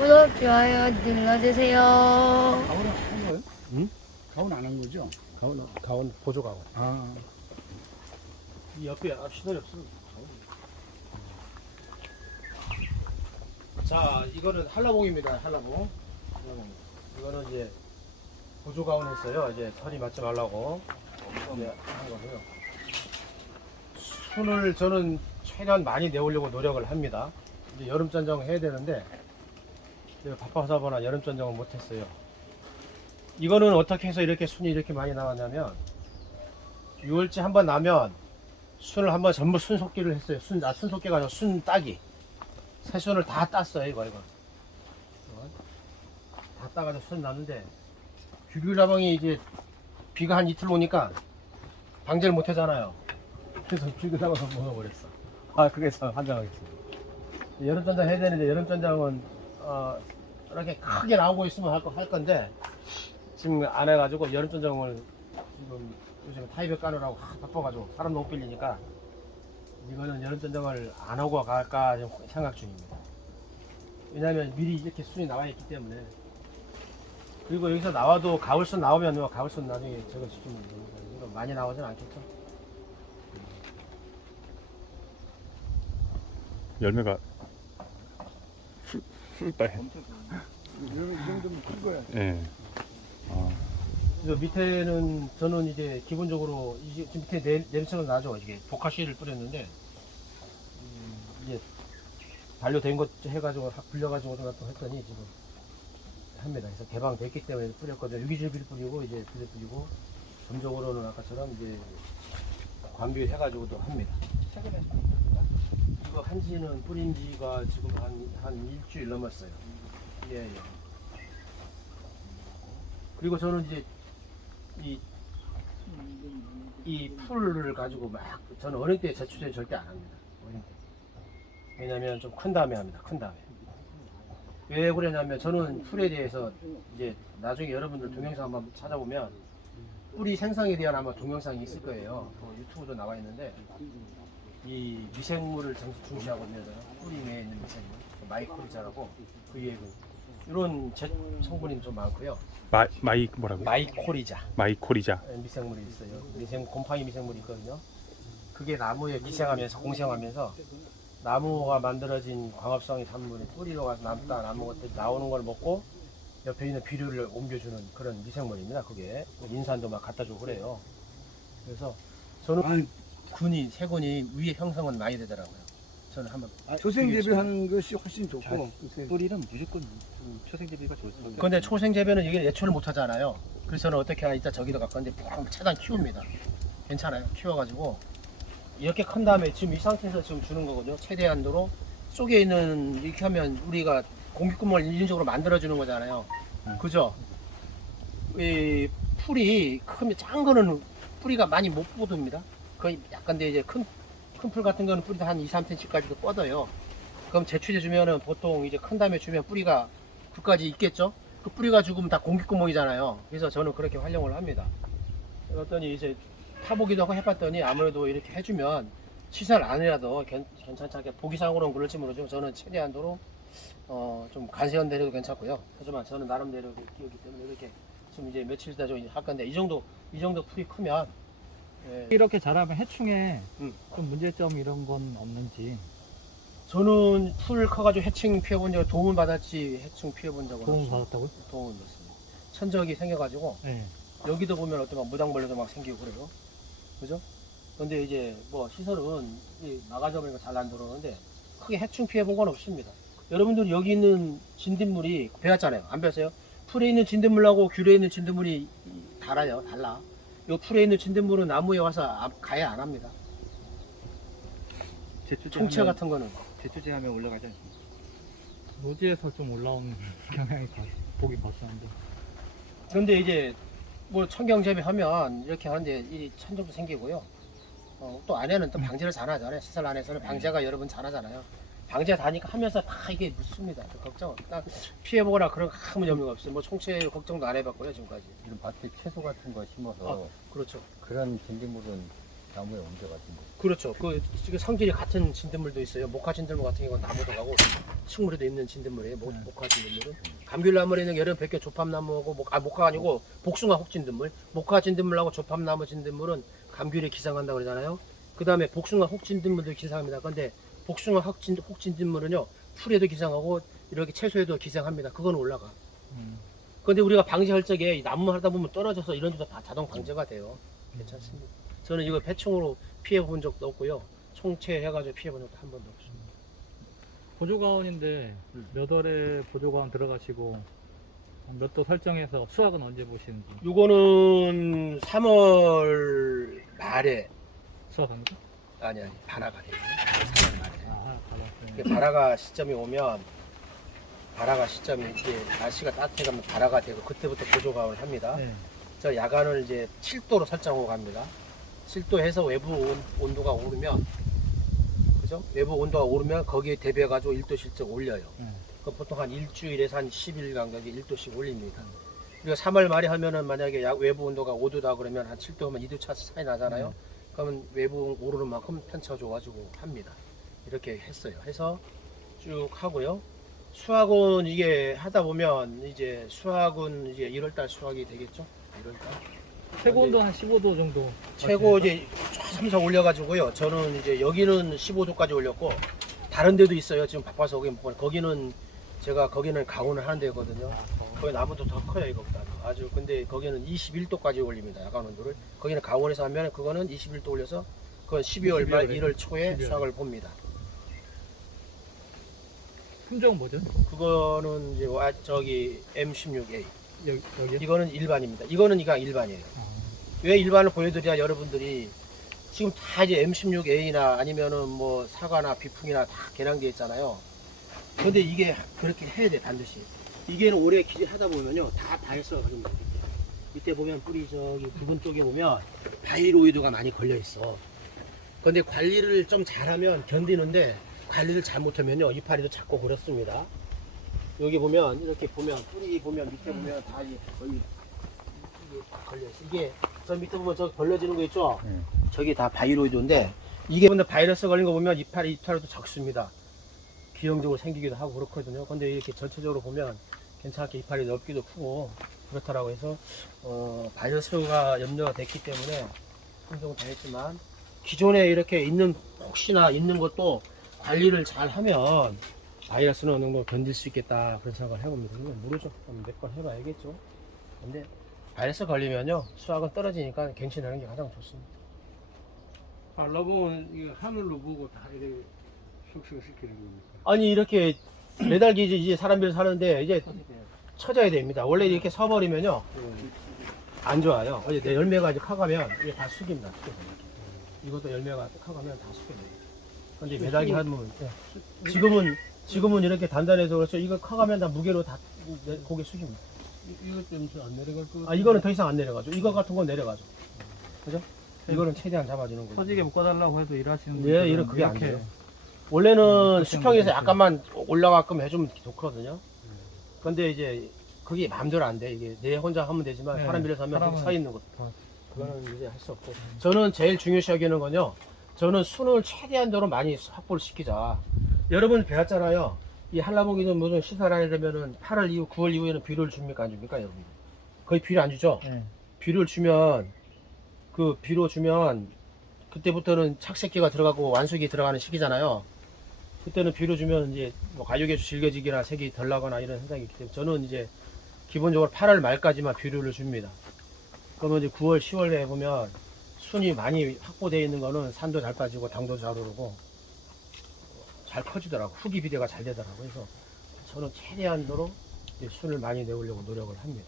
구독, 좋아요 눌러주세요. 가온 한 거예요? 응? 가온 안 한 거죠? 가온 보조 가온. 아, 이 옆에 시설이 없습니다. 자, 이거는 한라봉입니다. 한라봉. 이거는 이제 보조 가온 했어요. 이제 털이 맞지 말라고 이제 한 거고요. 순을 저는 최대한 많이 내오려고 노력을 합니다. 이제 여름 전쟁 해야 되는데 내가 바빠서 보나 여름 전쟁을 못했어요. 이거는 어떻게 해서 이렇게 순이 이렇게 많이 나왔냐면 6월째 한번 나면 순을 한번 전부 순속기를 했어요. 순속기가 아니라 순 따기. 새순을 다 땄어요. 이거. 다 따가지고 순 났는데 귤귤나방이 이제 비가 한 이틀 오니까 방제를 못 하잖아요. 그래서 귤귤나방을 먹어버렸어. 그게 참 환장하겠습니다. 여름전장 해야 되는데 여름전장은 이렇게 크게 나오고 있으면 할 건데 지금 안 해가지고 여름전장을 지금 요즘 타입에 까느라고 바빠가지고 사람도 못 빌리니까 이거는 여름전장을 안 하고 갈까 지금 생각 중입니다. 왜냐면 미리 이렇게 순이 나와 있기 때문에. 그리고 여기서 나와도 가을순 나오면 가을순 나중에 저거 시키면 이거 많이 나오진 않겠죠. 열매가 풀딸. 이 정도면 큰 거야. 예. 그래서 밑에는 저는 이제 기본적으로 이제 밑에 냄새가 나죠. 이게 보카시를 뿌렸는데 이제 반려된 것 해가지고 불려가지고 또 했더니 지금 합니다. 그래서 개방됐기 때문에 뿌렸거든요. 유기질비를 뿌리고 이제 비를 뿌리고 점적으로는 아까처럼 이제 관비를 해가지고도 합니다. 이거 한지는 뿌린 지가 지금 한 일주일 넘었어요. 예. 그리고 저는 이제 이 풀을 가지고 막 저는 어릴 때 제추제 절대 안 합니다. 어릴 때. 왜냐면 좀 큰 다음에 합니다. 큰 다음에. 왜 그러냐면 저는 풀에 대해서 이제 나중에 여러분들 동영상 한번 찾아보면 뿌리 생성에 대한 아마 동영상이 있을 거예요. 유튜브도 나와 있는데 이 미생물을 중시하거든요. 뿌리 내에 있는 미생물, 마이코리자라고 V앱은 이런 성분이 좀 많고요. 뭐라고요? 마이코리자 마이코리자. 미생물이 있어요. 곰팡이 미생물이 있거든요. 그게 나무에 기생하면서 공생하면서 나무가 만들어진 광합성의 산물이 뿌리로 가서 남은 것들이 나오는 걸 먹고 옆에 있는 비료를 옮겨주는 그런 미생물입니다. 그게 인산도 막 갖다 주고 그래요. 그래서 저는 세군이 위에 형성은 많이 되더라고요. 저는 한번 초생 재배하는 것이 훨씬 좋고. 뿌리는 무조건 초생 재배가 좋습니다. 근데 초생 재배는 이게 예초를 못 하잖아요. 그래서 저는 어떻게 하나 이따 저기도 갖고 왔는데 차단 키웁니다. 괜찮아요. 키워가지고 이렇게 큰 다음에 지금 이 상태에서 지금 주는 거거든요. 최대한도로 속에 있는 이렇게 하면 우리가 공기구멍을 인위적으로 만들어주는 거잖아요. 그죠? 이 풀이 크면 작은 거는 뿌리가 많이 못 뻗습니다. 거의 약간 이제 큰 풀 같은 거는 뿌리도 한 2, 3cm까지도 뻗어요. 그럼 제추제 주면은 보통 이제 큰 다음에 주면 뿌리가 끝까지 있겠죠? 그 뿌리가 죽으면 다 공기구멍이잖아요. 그래서 저는 그렇게 활용을 합니다. 그랬더니 이제 타보기도 하고 해봤더니 아무래도 이렇게 해주면 시설 안이라도 괜찮게 보기상으로는 그럴지 모르지만 저는 최대한도로 좀 간세현 내려도 괜찮고요. 하지만 저는 나름대로 키우기 때문에 이렇게 지금 이제 며칠 있다 좀 할 건데 이 정도 풀이 크면 이렇게 자라면 해충에 음. 좀 문제점 이런 건 없는지. 저는 풀 커가지고 해충 피해본 적 도움을 받았지 해충 피해본 적은 도움 없습니다. 받았다고요? 도움을 받습니다. 천적이 생겨가지고 네. 여기도 보면 어떤 막 무당벌레도 막 생기고 그래요. 그죠? 근데 이제 뭐 시설은 막아져 버리니까 잘 안 들어오는데 크게 해충 피해 본 건 없습니다. 여러분들 여기 있는 진딧물이 배웠잖아요. 안 배웠어요? 풀에 있는 진딧물하고 귤에 있는 진딧물이 달라요. 달라. 이 풀에 있는 진딧물은 나무에 와서 가해 안 합니다. 총체 같은 거는. 제초제하면 올라가지 않습니까? 노지에서 좀 올라오는 경향이 보긴 봤었는데. 그런데 이제 뭐 청경재배 하면 이렇게 하는데 이 천적도 생기고요. 또 안에는 또 방제를 잘 하잖아요. 시설 안에서는 방제가 여러분 잘 하잖아요. 방제 다니까 하면서 다 이게 묻습니다. 걱정. 딱 피해보거나 그런 거 아무 염려가 없어요. 뭐 총체 걱정도 안 해봤고요 지금까지. 이런 밭에 채소 같은 거 심어서 그렇죠. 그런 진딧물은 나무에 옮겨가지고. 그렇죠. 그 지금 성질이 같은 진딧물도 있어요. 목화 진딧물 같은 경우는 나무도 가고 식물에도 있는 진딧물이에요. 목화 진딧물은 감귤나무에 있는 여름 백교 조팝나무하고 목화가 아니고 복숭아 혹진딧물. 목화 진딧물하고 조팝나무 진딧물은 감귤에 기생한다 그러잖아요. 그 다음에 복숭아 혹진딧물도 기생합니다. 근데 복숭아 혹진딧물은요 풀에도 기생하고 이렇게 채소에도 기생합니다. 그건 올라가. 근데 우리가 방지할 적에 이 나무 하다 보면 떨어져서 이런 데도 다 자동 방제가 돼요. 괜찮습니다. 저는 이거 폐충으로 피해 본 적도 없고요. 총체해가지고 피해 본 적도 한 번도 없습니다. 보조가온인데 몇 월에 보조가온 들어가시고 몇 도 설정해서 수확은 언제 보시는지. 이거는 3월 말에 수확한 거? 아니 발화가 돼요. 3월 말에. 받았어요. 발화가 시점이 오면 발화가 시점이 이제 날씨가 따뜻해가면 발화가 되고 그때부터 보조가온을 합니다. 네. 저 야간을 이제 7도로 설정하고 갑니다. 7도 해서 외부 온도가 오르면, 그죠? 외부 온도가 오르면 거기에 대비해가지고 1도씩 올려요. 그 보통 한 일주일에서 한 10일 간격에 1도씩 올립니다. 그리고 3월 말에 하면은 만약에 외부 온도가 5도다 그러면 한 7도 하면 2도 차 차이 나잖아요. 그러면 외부 오르는 만큼 편차줘가지고 합니다. 이렇게 했어요. 해서 쭉 하고요. 수확은 이게 하다 보면 이제 수확은 이제 1월달 수확이 되겠죠? 1월달. 최고 온도 한 15도 정도. 최고 이제 쫙 올려가지고요. 저는 이제 여기는 15도까지 올렸고 다른 데도 있어요. 지금 바빠서 거기 못 가요. 거기는 제가 거기는 가온을 하는 데거든요. 거기 나무도 더 커요 이거보다. 아주 근데 거기는 21도까지 올립니다. 야간 온도를. 거기는 가온에서 하면 그거는 21도 올려서 그건 12월 말 1월 초에 12월. 수확을 봅니다. 품종 뭐죠? 그거는 이제 저기 M16A. 여기요? 이거는 일반입니다. 이거는 그냥 일반이에요. 왜 일반을 보여드려야 여러분들이 지금 다 이제 M16A나 아니면은 뭐 사과나 비풍이나 다 개량되어 있잖아요. 근데 이게 그렇게 해야 돼 반드시. 이게는 오래 기질하다 보면요 다 바이러스가 걸립니다. 밑에 보면 뿌리 저기 부분 쪽에 보면 바이로이드가 많이 걸려 있어. 근데 관리를 좀 잘하면 견디는데 관리를 잘못하면요 이파리도 작고 그렇습니다. 여기 보면 이렇게 보면 뿌리 보면 밑에 보면 다 거의 이게 다 걸려 있어. 이게 저 밑에 보면 저 벌려지는 거 있죠? 저기 다 바이로이드인데 이게 근데 바이러스 걸린 거 보면 이파리도 적습니다. 기형적으로 생기기도 하고 그렇거든요. 근데 이렇게 전체적으로 보면 괜찮게 이파리 넓기도 크고 그렇다라고 해서 바이러스가 염려가 됐기 때문에 품종은 다 했지만 기존에 이렇게 있는 혹시나 있는 것도 관리를 잘 하면 바이러스는 어느 정도 견딜 수 있겠다 그런 생각을 해봅니다. 이건 모르죠. 몇 번 해봐야겠죠. 근데 바이러스 걸리면요 수확은 떨어지니까 갱신하는 게 가장 좋습니다. 알라보면 이거 하늘로 보고 다 이렇게 숙성시키는 겁니까? 아니 이렇게 매달기 이제 사람들이 사는데 이제 쳐져야 됩니다. 원래 이렇게 서버리면요 안 좋아요. 이제 내 열매가 이제 커가면 이게 다 숙입니다. 이것도 열매가 커가면 다 숙게 돼요. 근데 매달기 하면 지금은 이렇게 단단해서 그렇죠. 이거 커가면 다 무게로 다 고개 숙입니다. 이것 때문에 안 내려갈 거. 아 이거는 더 이상 안 내려가죠. 이거 같은 건 내려가죠. 그죠? 이거는 최대한 잡아주는 거죠. 터지게 묶어달라고 해도 일하시는 네, 분들은 그게 안 이렇게 돼요. 원래는 수평에서 이렇게. 약간만 올라가끔 해주면 좋거든요. 근데 이제 그게 마음대로 안 돼. 이게 내 혼자 하면 되지만 네, 사람 빌려서 하면 사람은 서 있는 것. 더. 그거는 이제 할 수 없고. 저는 제일 중요시 여기는 건요. 저는 순을 최대한도로 많이 확보를 시키자. 여러분 배웠잖아요. 이 한라봉이든 무슨 시설 하게 되면은 8월 이후, 9월 이후에는 비료를 줍니까 안 줍니까 여러분? 거의 비료 안 주죠. 네. 비료를 주면 그 비료 주면 그때부터는 착색기가 들어가고 완숙이 들어가는 시기잖아요. 그때는 비료 주면 이제 뭐 가죽의 질겨지기나 색이 덜 나거나 이런 현상이 있기 때문에 저는 이제 기본적으로 8월 말까지만 비료를 줍니다. 그러면 이제 9월, 10월에 보면 순이 많이 확보되어 있는 거는 산도 잘 빠지고 당도 잘 오르고 잘 커지더라고. 후기 비대가 잘 되더라고. 그래서 저는 최대한도로 순을 많이 내오려고 노력을 합니다.